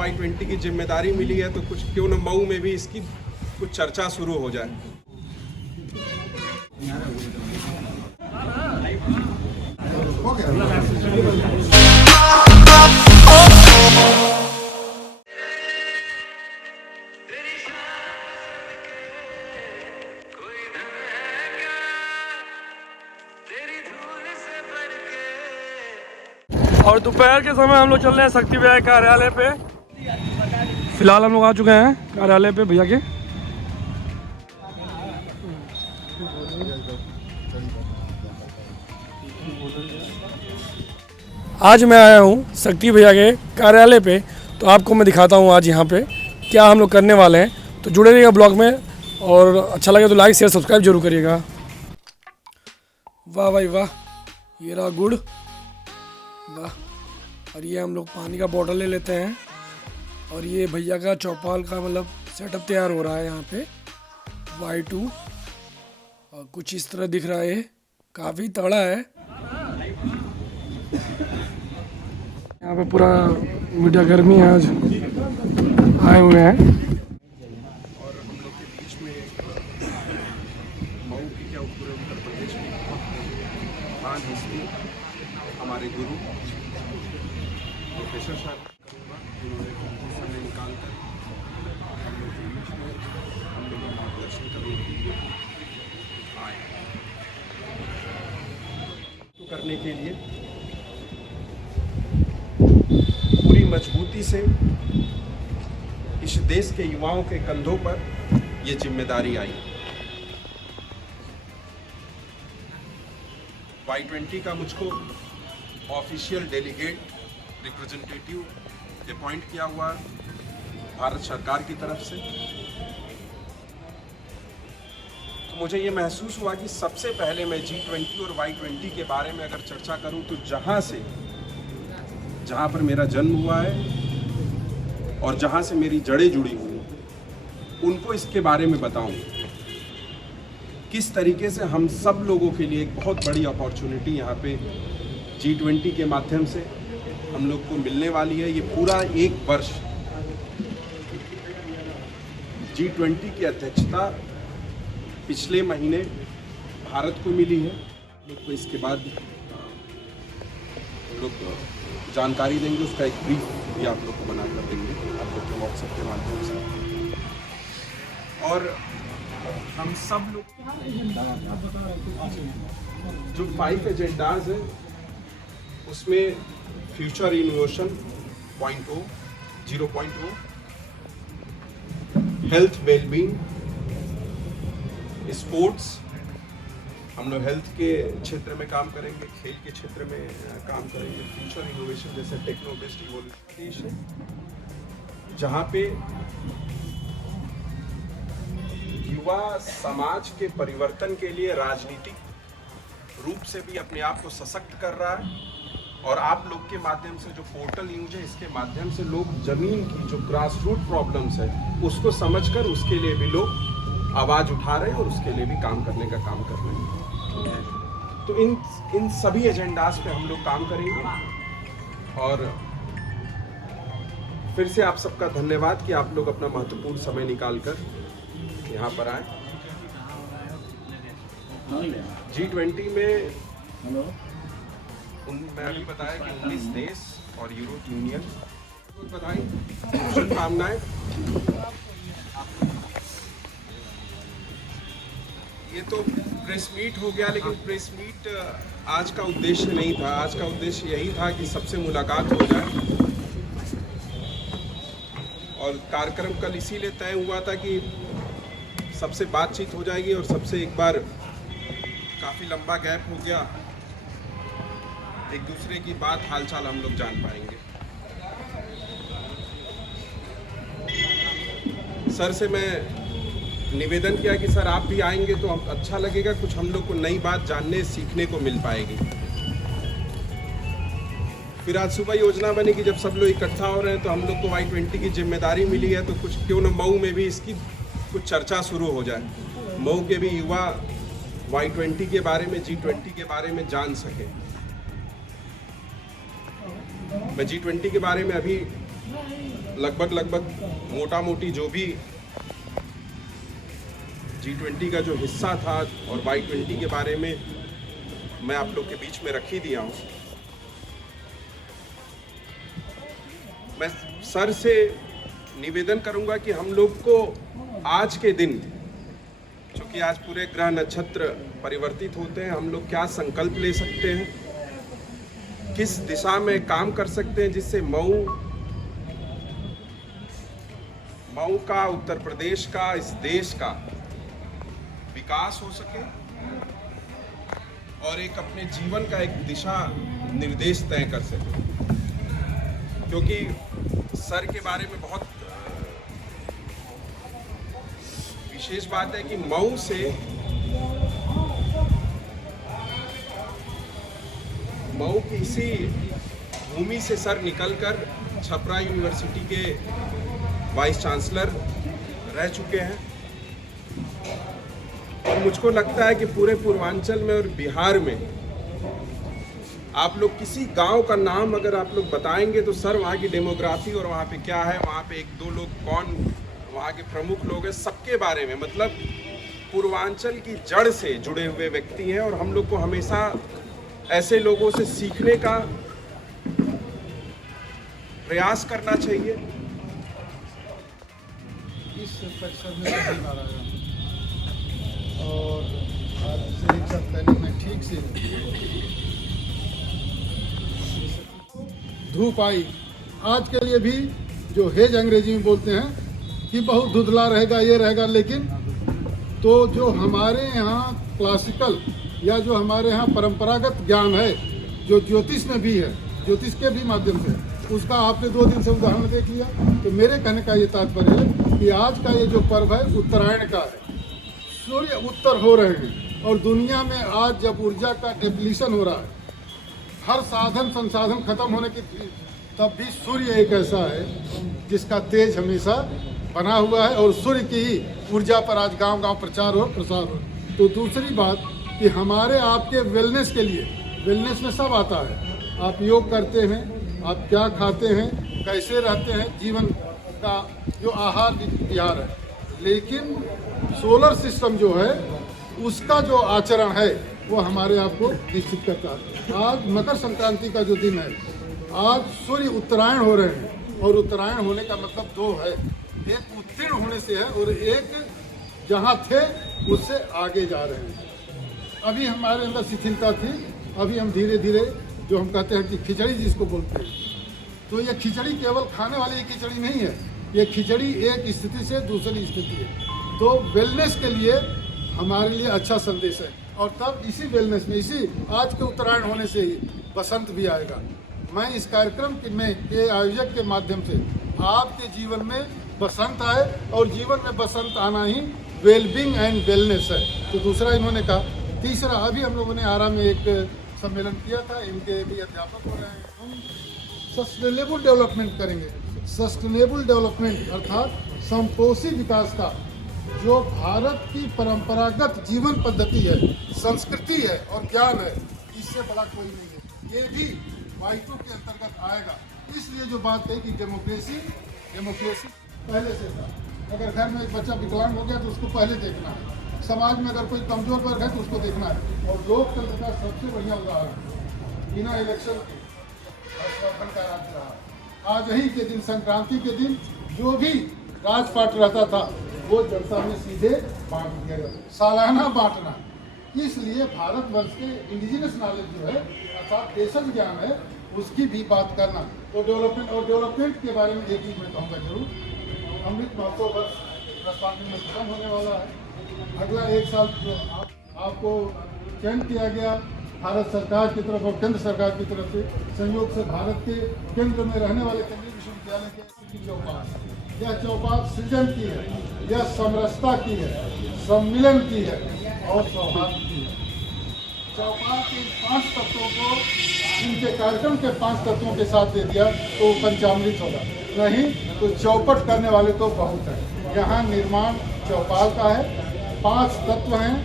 Y20 की जिम्मेदारी मिली है तो कुछ क्यों न मऊ में भी इसकी कुछ चर्चा शुरू हो जाए। और दोपहर के समय हम लोग चल रहे हैं शक्ति विधायक कार्यालय पे। फिलहाल हम लोग आ चुके हैं कार्यालय पे भैया के। आज मैं आया हूँ शक्ति भैया के कार्यालय पे, तो आपको मैं दिखाता हूँ आज यहाँ पे क्या हम लोग करने वाले हैं। तो जुड़े रहिएगा ब्लॉग में, और अच्छा लगे तो लाइक शेयर सब्सक्राइब जरूर करिएगा। वाह भाई वाह, ये रहा गुड़, वाह। और ये हम लोग पानी का बॉटल ले लेते हैं, और ये भैया का चौपाल का मतलब सेटअप तैयार हो रहा है यहाँ पे Y2, और कुछ इस तरह दिख रहा है, काफ़ी तगड़ा है। यहाँ पे पूरा मीडिया कर्मी आज आए हुए हैं। और हम लोग के बीच में मऊ की क्या पूरे उत्तर प्रदेश में महान हस्ती हमारे गुरु प्रोफेसर साहब करूँगा, जिन्होंने समय निकाल कर हम लोग के बीच में हम लोग का मार्गदर्शन करने के लिए आए। तो करने के लिए पूरी मजबूती से इस देश के युवाओं के कंधों पर ये जिम्मेदारी आई। Y20 का मुझको ऑफिशियल डेलीगेट रिप्रेजेंटेटिव अपॉइंट किया हुआ भारत सरकार की तरफ से। तो मुझे ये महसूस हुआ कि सबसे पहले मैं G20 और Y20 के बारे में अगर चर्चा करूं तो जहां पर मेरा जन्म हुआ है और जहां से मेरी जड़ें जुड़ी हुई उनको इसके बारे में बताऊं। किस तरीके से हम सब लोगों के लिए एक बहुत बड़ी अपॉर्चुनिटी यहाँ पे G20 के माध्यम से हम लोग को मिलने वाली है। ये पूरा एक वर्ष G20 की अध्यक्षता पिछले महीने भारत को मिली है। लोग को इसके बाद हम लोग जानकारी देंगे, उसका एक ब्रीफ भी आप लोग को बना कर देंगे आप लोग के व्हाट्सएप के माध्यम से। और हम सब लोग जो 5 एजेंडाज हैं उसमें future innovation 0.0, health wellbeing, sports, हम लोग हेल्थ के क्षेत्र में काम करेंगे, खेल के क्षेत्र में काम करेंगे, फ्यूचर इनोवेशन जैसे टेक्नो बेस्ड इवोल्यूशन, जहाँ पे युवा समाज के परिवर्तन के लिए राजनीतिक रूप से भी अपने आप को सशक्त कर रहा है। और आप लोग के माध्यम से जो पोर्टल न्यूज है, इसके माध्यम से लोग जमीन की जो ग्रास रूट प्रॉब्लम्स है उसको समझकर उसके लिए भी लोग आवाज़ उठा रहे हैं और उसके लिए भी काम करने का काम कर रहे हैं। तो इन सभी एजेंडाज पे हम लोग काम करेंगे। और फिर से आप सबका धन्यवाद कि आप लोग अपना महत्वपूर्ण समय निकालकर यहाँ पर आए। G20 में मैं अभी बताया कि 19 देश और यूरोप यूनियन, बधाई, शुभकामनाएं। ये तो प्रेस मीट हो गया, लेकिन प्रेस मीट आज का उद्देश्य नहीं था। आज का उद्देश्य यही था कि सबसे मुलाकात हो जाए। और कार्यक्रम कल इसीलिए तय हुआ था कि सबसे बातचीत हो जाएगी और सबसे एक बार काफ़ी लंबा गैप हो गया, एक दूसरे की बात हालचाल हम लोग जान पाएंगे। सर से मैं निवेदन किया कि सर आप भी आएंगे तो अच्छा लगेगा, कुछ हम लोग को नई बात जानने सीखने को मिल पाएगी। फिर आज सुबह योजना बनी कि जब सब लोग इकट्ठा हो रहे हैं तो हम लोग को Y20 की जिम्मेदारी मिली है तो कुछ क्यों न मऊ में भी इसकी कुछ चर्चा शुरू हो जाए। मऊ के भी युवा Y20 के बारे में, G20 के बारे में जान सके। मैं G20 के बारे में अभी लगभग मोटा मोटी जो भी G20 का जो हिस्सा था और Y20 के बारे में मैं आप लोग के बीच में रख ही दिया हूँ। मैं सर से निवेदन करूंगा कि हम लोग को आज के दिन, क्योंकि आज पूरे ग्रह नक्षत्र परिवर्तित होते हैं, हम लोग क्या संकल्प ले सकते हैं, किस दिशा में काम कर सकते हैं जिससे मऊ का, उत्तर प्रदेश का, इस देश का विकास हो सके और एक अपने जीवन का एक दिशा निर्देश तय कर सके। क्योंकि सर के बारे में बहुत विशेष बात है कि मऊ की इसी भूमि से सर निकलकर छपरा यूनिवर्सिटी के वाइस चांसलर रह चुके हैं और मुझको लगता है कि पूरे पूर्वांचल में और बिहार में आप लोग किसी गांव का नाम अगर आप लोग बताएंगे तो सर वहाँ की डेमोग्राफी और वहाँ पे क्या है, वहाँ पे एक दो लोग कौन वहाँ के प्रमुख लोग हैं, सबके बारे में, मतलब पूर्वांचल की जड़ से जुड़े हुए व्यक्ति हैं और हम लोग को हमेशा ऐसे लोगों से सीखने का प्रयास करना चाहिए। इस परिसर में पहली बार आया और आज से एक साल पहले मैं ठीक से धूप आई। आज के लिए भी जो हेज अंग्रेजी में बोलते हैं कि बहुत धुंधला रहेगा, ये रहेगा, लेकिन तो जो हमारे यहाँ क्लासिकल या जो हमारे यहाँ परंपरागत ज्ञान है, जो ज्योतिष में भी है, ज्योतिष के भी माध्यम से, उसका आपने 2 दिन से उदाहरण देख लिया। तो मेरे कहने का ये तात्पर्य है कि आज का ये जो पर्व है उत्तरायण का है। सूर्य उत्तर हो रहे हैं और दुनिया में आज जब ऊर्जा का डिप्लीशन हो रहा है, हर साधन संसाधन खत्म होने की, तब भी सूर्य एक ऐसा है जिसका तेज हमेशा बना हुआ है और सूर्य की ही ऊर्जा पर आज गांव-गांव प्रचार हो, प्रसार हो। तो दूसरी बात कि हमारे आपके वेलनेस के लिए, वेलनेस में सब आता है। आप योग करते हैं, आप क्या खाते हैं, कैसे रहते हैं, जीवन का जो आहार विहार है, लेकिन सोलर सिस्टम जो है उसका जो आचरण है वो हमारे आप को निश्चित करता है। आज मकर संक्रांति का जो दिन है, आज सूर्य उत्तरायण हो रहे हैं और उत्तरायण होने का मतलब 2 है, एक उत्तीर्ण होने से है और एक जहाँ थे उससे आगे जा रहे हैं। अभी हमारे अंदर शिथिलता थी, अभी हम धीरे धीरे, जो हम कहते हैं कि खिचड़ी जिसको बोलते हैं, तो ये खिचड़ी केवल खाने वाली ये खिचड़ी नहीं है, ये खिचड़ी एक स्थिति से दूसरी स्थिति है। तो वेलनेस के लिए हमारे लिए अच्छा संदेश है और तब इसी वेलनेस में, इसी आज के उत्तरायण होने से ही बसंत भी आएगा। मैं इस कार्यक्रम के आयोजक के माध्यम से आपके जीवन में बसंत आए और जीवन में बसंत आना ही वेलबींग एंड वेलनेस है। तो दूसरा इन्होंने कहा। तीसरा, अभी हम लोगों ने आरा में एक सम्मेलन किया था, इनके भी अध्यापक हो रहे हैं। हम सस्टेनेबल डेवलपमेंट करेंगे। सस्टेनेबल डेवलपमेंट अर्थात समपोषी विकास का जो भारत की परंपरागत जीवन पद्धति है, संस्कृति है और ज्ञान है, इससे बड़ा कोई नहीं है। ये भी Y2 के अंतर्गत आएगा। इसलिए जो बात है कि डेमोक्रेसी पहले से था। अगर घर में एक बच्चा विकलांग हो गया तो उसको पहले देखना है, समाज में अगर कोई कमजोर वर्ग है तो उसको देखना है। और लोकतंत्र का सबसे बढ़िया उदाहरण बिना इलेक्शन हर्षवर्धन का राज रहा। आज ही के दिन, संक्रांति के दिन, जो भी राजपाट रहता था वो जनता में सीधे बांट दिया गया, सालाना बांटना। इसलिए भारतवर्ष के इंडिजिनस नॉलेज जो है अर्थात देशज ज्ञान है, उसकी भी बात करना। तो डेवलपमेंट के बारे में एक चीज़ मैं कहूँगा जरूर, अमृत महोत्सव वर्ष प्रस्तावित में खत्म होने वाला है। अगला 1 साल जो आपको चयन किया गया भारत सरकार की तरफ और केंद्र सरकार की तरफ से, संयोग से भारत के केंद्र में रहने वाले केंद्रीय विश्वविद्यालय के चौपाल, यह चौपाल सृजन की है, यह समरसता की है, सम्मिलन की है और सौहार्द की है। चौपाल के 5 तत्वों को इनके कार्यक्रम के 5 तत्वों के साथ दे दिया तो पंचामृत होगा, नहीं तो चौपट करने वाले तो बहुत हैं। यहाँ निर्माण चौपाल का है, 5 तत्व हैं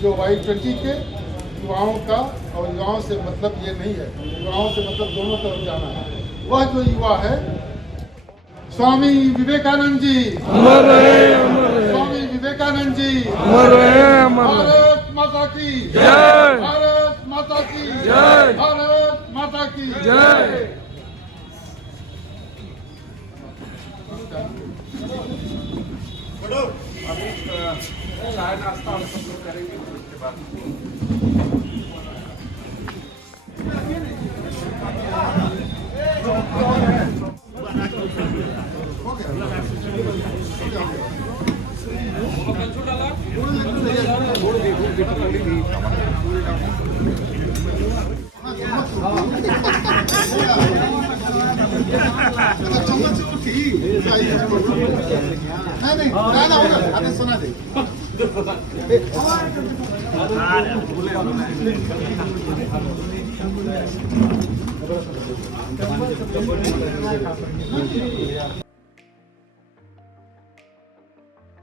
जो Y20 के युवाओं का, और युवाओं से मतलब ये नहीं है, युवाओं से मतलब दोनों तरफ जाना है। वह जो युवा है स्वामी विवेकानंद जी, अमर रहे, अमर रहे, स्वामी विवेकानंद जी, अमर रहे, अमर रहे। भारत माता की जय, भारत माता की जय, भारत माता की जय। चाय नाश्ता हम सब लोग करेंगे फिर उसके बाद नहीं गाना होगा आपने सुना दे